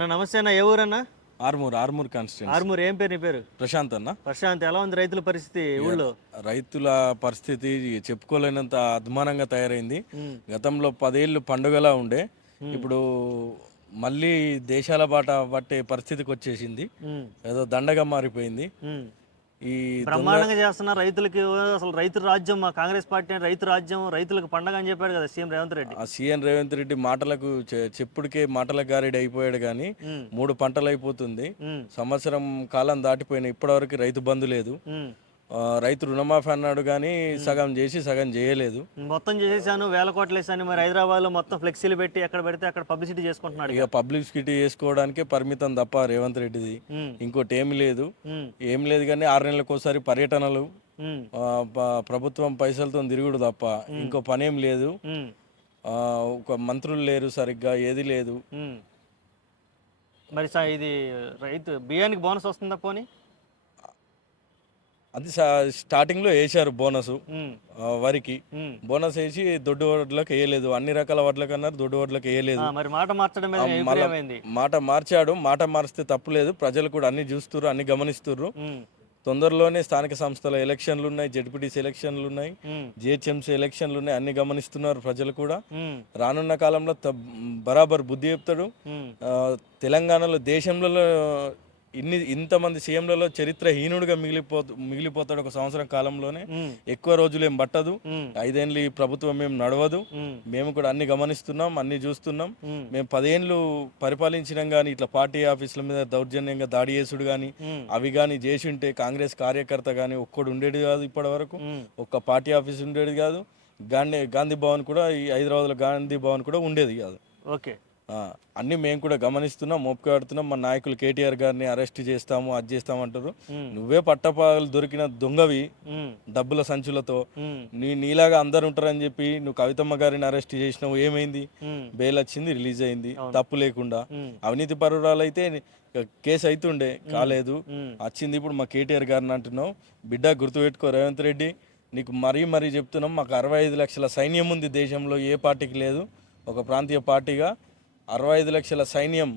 నమస్తే అన్న, ఏ ఊరన్నా? ఆర్మూర్ కాన్స్టిట్యూన్సీ. ఆర్మూర్. ఏం పేరు నీ పేరు? ప్రశాంత్ అన్న. ప్రశాంత్. ఎలా ఉంది రైతుల పరిస్థితి ఊళ్ళో? రైతుల పరిస్థితి చెప్పుకోలేనంత అధ్వానంగా తయారైంది. ఉమ్, గతంలో 10 ఏళ్ళు పండుగలా ఉండే, ఇప్పుడు మళ్ళీ దేశాల బాట పట్టే పరిస్థితికి వచ్చేసింది. ఉమ్, ఏదో దండగా మారిపోయింది. ఉమ్. ఈ బ్రహ్మాండంగా చేస్తున్నారు రైతులకి. అసలు రైతు రాజ్యం, మా కాంగ్రెస్ పార్టీ అంటే రైతు రాజ్యం, రైతులకు పండగ అని చెప్పాడు కదా సీఎం రేవంత్ రెడ్డి. ఆ సీఎం రేవంత్ రెడ్డి మాటలకు చెప్పుడికే మాటల గారిడి అయిపోయాడు కానీ ఉమ్, 3 పంటలు అయిపోతుంది. ఉమ్, సంవత్సరం కాలం దాటిపోయిన ఇప్పటివరకు రైతు బంధు లేదు. ఉమ్. రైతు రుణమాఫీ అన్నాడు కానీ సగం చేసి సగం చేయలేదు. మొత్తం చేసేసాను, వేల కోట్లు వేసాను. మరి హైదరాబాద్ లో మొత్తం ఫ్లెక్సీలు పెట్టి ఎక్కడ పెడితే అక్కడ పబ్లిసిటీ చేసుకుంటున్నాడు. ఇక పబ్లిసిటీ చేసుకోవడానికే పరిమితం తప్ప రేవంత్ రెడ్డిది ఉమ్, ఇంకోటి ఏమి లేదు. ఉమ్, ఏం లేదు కానీ 6 నెలలకోసారి పర్యటనలు, ఉమ్, ప్రభుత్వం పైసలతో తిరుగుడు తప్ప ఇంకో పనేం లేదు. ఉమ్, ఒక మంత్రులు లేరు, సరిగ్గా ఏది లేదు. ఉమ్. మరి ఇది రైతు బియ్యానికి బోనస్ వస్తుందా పోనీ? అది స్టార్టింగ్లో వేసారు బోనస్. ఉమ్, వరికి ఉమ్. బోనస్ వేసి దొడ్డు వడ్లకు వేయలేదు. అన్ని రకాల వడ్లకు అన్నారు, దొడ్డు వడ్లకు వేయలేదు. మరి మాట మార్చడం మీద మీ అభిప్రాయం ఏంది? మాట మార్చాడు. మాట మారిస్తే తప్పులేదు. ప్రజలు కూడా అన్ని చూస్తుర్రు, అన్ని గమనిస్తుర్రు. ఉమ్, తొందరలోనే స్థానిక సంస్థల ఎలక్షన్లు ఉన్నాయి, జెడ్పీటీసీ ఎలక్షన్లు ఉన్నాయి, ఉమ్, జిహెచ్ఎంసీ ఎలక్షన్లు ఉన్నాయి. అన్ని గమనిస్తున్నారు ప్రజలు కూడా. ఉమ్, రానున్న కాలంలో బరాబర్ బుద్ధి చెప్తాడు. ఉమ్, తెలంగాణలో, దేశంలో ఇంతమంది సీఎంలలో చరిత్రహీనుడిగా మిగిలిపోతాడు. ఒక సంవత్సరం కాలంలోనే, ఉమ్, ఎక్కువ రోజులు ఏం పట్టదు. ఉమ్, 5 ఏళ్ళు ఈ ప్రభుత్వం ఏం నడవదు. ఉమ్, మేము కూడా అన్ని గమనిస్తున్నాం, అన్ని చూస్తున్నాం. ఉమ్, మేము 10 ఏళ్ళు పరిపాలించినాం కానీ ఇట్లా పార్టీ ఆఫీసుల మీద దౌర్జన్యంగా దాడి చేసుడు కానీ ఉమ్, అవి కానీ చేసి ఉంటే కాంగ్రెస్ కార్యకర్త కానీ ఒక్కడు ఉండేది కాదు. ఇప్పటి వరకు ఉమ్. ఒక్క పార్టీ ఆఫీస్ ఉండేది కాదు. గాంధీ భవన్ కూడా, ఈ హైదరాబాద్లో గాంధీ భవన్ కూడా ఉండేది కాదు. ఓకే. అన్నీ మేము కూడా గమనిస్తున్నాం, మొప్పుకాడుతున్నాం. మన నాయకులు కేటీఆర్ గారిని అరెస్ట్ చేస్తాము, అది చేస్తామంటారు. ఉమ్, నువ్వే పట్టపాలు దొరికిన దొంగవి, ఉమ్, డబ్బుల సంచులతో. ఉమ్, నీలాగా అందరు ఉంటారని చెప్పి నువ్వు కవితమ్మ గారిని అరెస్ట్ చేసినావు. ఏమైంది? ఉమ్, బెయిల్ వచ్చింది, రిలీజ్ అయింది, అవును. తప్పు లేకుండా. ఉమ్, అవినీతి పరురాలు అయితే కేసు అవుతుండే, కాలేదు. ఉమ్, వచ్చింది. ఇప్పుడు మా కేటీఆర్ గారిని అంటున్నావు. బిడ్డ గుర్తుపెట్టుకో రేవంత్ రెడ్డి, నీకు మరీ చెప్తున్నాం. మాకు 65 లక్షల సైన్యం ఉంది. దేశంలో ఏ పార్టీకి లేదు. ఒక ప్రాంతీయ పార్టీగా 65 లక్షల సైన్యం.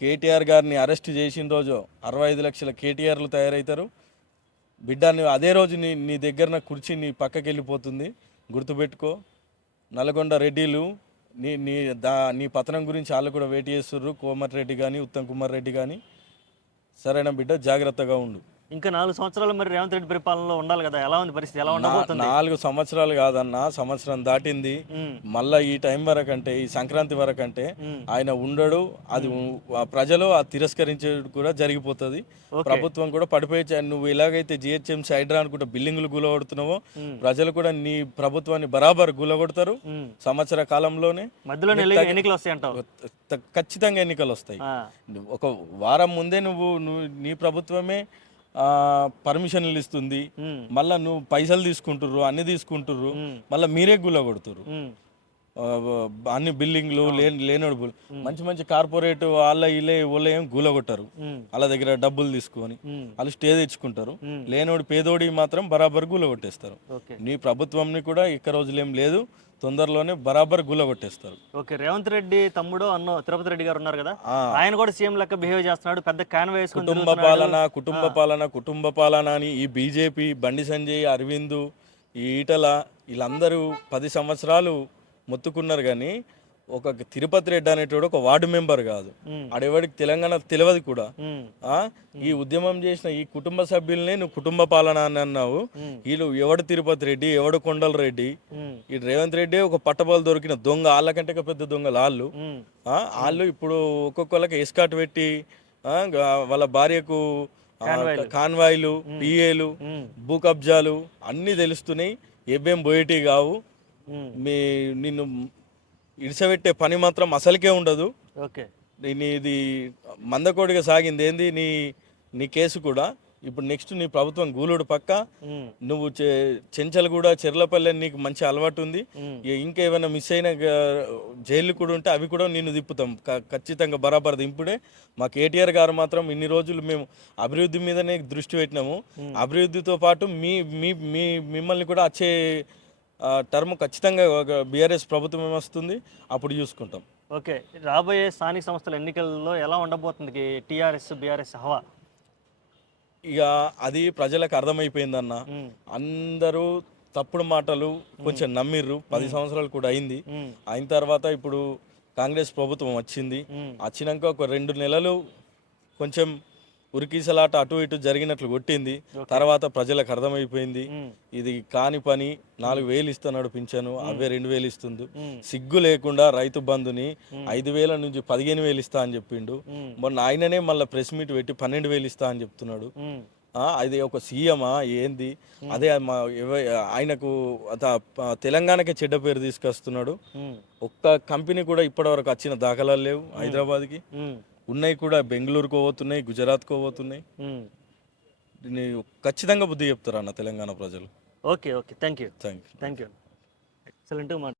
కేటీఆర్ గారిని అరెస్ట్ చేసిన రోజు 65 లక్షల కేటీఆర్లు తయారవుతారు. బిడ్డ, నువ్వు అదే రోజు నీ దగ్గర కుర్చీ నీ పక్కకి వెళ్ళిపోతుంది. గుర్తుపెట్టుకో. నల్గొండ రెడ్డిలు నీ పతనం గురించి వాళ్ళు కూడా వెయిట్ చేస్తుర్రు. కోమటిరెడ్డి కానీ, ఉత్తమ్ కుమార్ రెడ్డి కానీ. సరైన బిడ్డ, జాగ్రత్తగా ఉండు. ఇంకా 4 సంవత్సరాలు మరి రేవంత్ రెడ్డి పరిపాలనలో ఉండాలి కదా. ఎలా ఉంది పరిస్థితి? ఎలా ఉండబోతుంది? 4 సంవత్సరాలు కాదన్న, సంవత్సరం దాటింది. ఉమ్, మళ్ళా ఈ టైం వరకంటే, ఈ సంక్రాంతి వరకంటే ఉమ్, ఆయన ఉండడు. అది ప్రజలు తిరస్కరించేది కూడా జరిగిపోతుంది. ఓకే. ప్రభుత్వం కూడా పడిపోయి, నువ్వు ఎలాగైతే జిహెచ్ఎంసీ హైడ్రా అనుకుంటే బిల్డింగులు గులగొడుతున్నావో, ఉమ్, ప్రజలు కూడా నీ ప్రభుత్వాన్ని బరాబర్ గులగొడతారు. ఉమ్. సంవత్సర కాలంలోనే మధ్యలో ఎన్నికలు వస్తాయి అంటావు? ఖచ్చితంగా ఎన్నికలు వస్తాయి. ఆ, ఒక వారం ముందే నువ్వు నీ ప్రభుత్వమే పర్మిషన్లు ఇస్తుంది. ఉమ్, మళ్ళీ నువ్వు పైసలు తీసుకుంటుర్రు, అన్ని తీసుకుంటుర్రు. ఉమ్, మళ్ళీ మీరే గుల్లగొడుతుర్రు. ఉమ్, అన్ని బిల్డింగ్లు లేనోడు మంచి కార్పొరేట్ వాళ్ళ ఇల్లే వాళ్ళ ఏం గూలగొట్టారు. ఉమ్, వాళ్ళ దగ్గర డబ్బులు తీసుకొని ఉమ్, వాళ్ళు స్టే తెచ్చుకుంటారు. ఉమ్. లేనోడు పేదోడి మాత్రం బరాబర్ గూలగొట్టేస్తారు. ఓకే. నీ ప్రభుత్వంని కూడా ఇక్క రోజులేం లేదు, తొందరలోనే బరాబర్ గూలగొట్టేస్తారు. ఓకే. రేవంత్ రెడ్డి తమ్ముడు అన్నో తిరుపతి రెడ్డి గారు ఉన్నారు కదా, ఆ, ఆయన కూడా సీఎం లెక్క బిహేవ్ చేస్తున్నాడు. పెద్ద కాన్వే వేసుకొని కుటుంబ పాలన అని ఈ బీజేపీ, బండి సంజయ్, అరవింద్, ఈ ఈటల వీళ్ళందరూ 10 సంవత్సరాలు మొత్తుకున్నారు కానీ ఒక తిరుపతి రెడ్డి అనేటోడు ఒక వార్డు మెంబర్ కాదు. ఉమ్, ఆడెవడికి తెలంగాణ తెలియదు కూడా. ఉమ్, ఈ ఉద్యమం చేసిన ఈ కుటుంబ సభ్యుల్ని నువ్వు కుటుంబ పాలన అని అన్నావు. ఉమ్, వీళ్ళు ఎవడు తిరుపతి రెడ్డి, ఎవడు కొండల రెడ్డి. ఉమ్, ఈ రేవంత్ రెడ్డి ఒక పట్టపాలు దొరికిన దొంగ. వాళ్ళకంటే పెద్ద దొంగలు వాళ్ళు. ఉమ్, వాళ్ళు ఇప్పుడు ఒక్కొక్కళ్ళకి ఎస్కాట్ పెట్టి వాళ్ళ భార్యకు కాన్వాయ్లు, పిఏలు, ఉమ్, భూ కబ్జాలు అన్నీ తెలుస్తున్నాయి. ఏబేం పోయేటి కావు. ఉమ్. నిన్ను ఇడిసబెట్టే పని మాత్రం అసలుకే ఉండదు. ఓకే. ఇది మందకోడిగా సాగింది ఏంది నీ కేసు కూడా. ఇప్పుడు నెక్స్ట్ నీ ప్రభుత్వం గూలుడు పక్క. ఉమ్, నువ్వు చెంచల్గూడ, చెర్లపల్లె నీకు మంచి అలవాటు ఉంది. ఉమ్, ఇంకేమైనా మిస్ అయిన జైళ్ళు కూడా ఉంటే అవి కూడా నిన్ను తిప్పుతాం ఖచ్చితంగా బరాబర్ దింపుడే. మా కేటీఆర్ గారు మాత్రం ఇన్ని రోజులు మేము అభివృద్ధి మీదనే దృష్టి పెట్టినాము. అభివృద్ధితో పాటు మిమ్మల్ని కూడా వచ్చే టర్మ్ ఖచ్చితంగా బీఆర్ఎస్ ప్రభుత్వం వస్తుంది, అప్పుడు చూసుకుంటాం. ఓకే, రాబోయే స్థానిక సంస్థల ఎన్నికల్లో ఎలా ఉండబోతుంది టీఆర్ఎస్ బీఆర్ఎస్ హవా? ఇక అది ప్రజలకు అర్థమైపోయిందన్న. ఉమ్, అందరూ తప్పుడు మాటలు కొంచెం నమ్మిర్రు. 10 సంవత్సరాలు కూడా అయింది. ఉమ్, అయిన తర్వాత ఇప్పుడు కాంగ్రెస్ ప్రభుత్వం వచ్చింది. ఉమ్, వచ్చినాక ఒక 2 నెలలు కొంచెం ఉరికీసలాట అటు ఇటు జరిగినట్లు కొట్టింది. తర్వాత ప్రజలకు అర్థమైపోయింది ఉమ్, ఇది కాని పని. 4,000 ఇస్తున్నాడు పింఛను, అవే 2,000 ఇస్తుంది. ఉమ్, సిగ్గు లేకుండా రైతు బంధుని 5,000 నుంచి 15,000 ఇస్తా అని చెప్పిండు. ఉమ్, మొన్న ఆయననే మళ్ళీ ప్రెస్ మీట్ పెట్టి 12,000 ఇస్తా అని చెప్తున్నాడు. ఉమ్, అది ఒక సీఎమా ఏంది? అదే ఆయనకు తెలంగాణకే చెడ్డ పేరు తీసుకొస్తున్నాడు. ఉమ్, ఒక్క కంపెనీ కూడా ఇప్పటివరకు వచ్చిన దాఖలాలు లేవు హైదరాబాద్కి. ఉమ్, ఉన్నాయి కూడా బెంగళూరుకు పోతున్నాయి, గుజరాత్కు పోతున్నాయి. ఉమ్. దీన్ని ఖచ్చితంగా బుద్ధి చెప్తారు అన్న తెలంగాణ ప్రజలు. Okay, okay, thank you, thank you. Thank you. ఎక్సలెంట్గా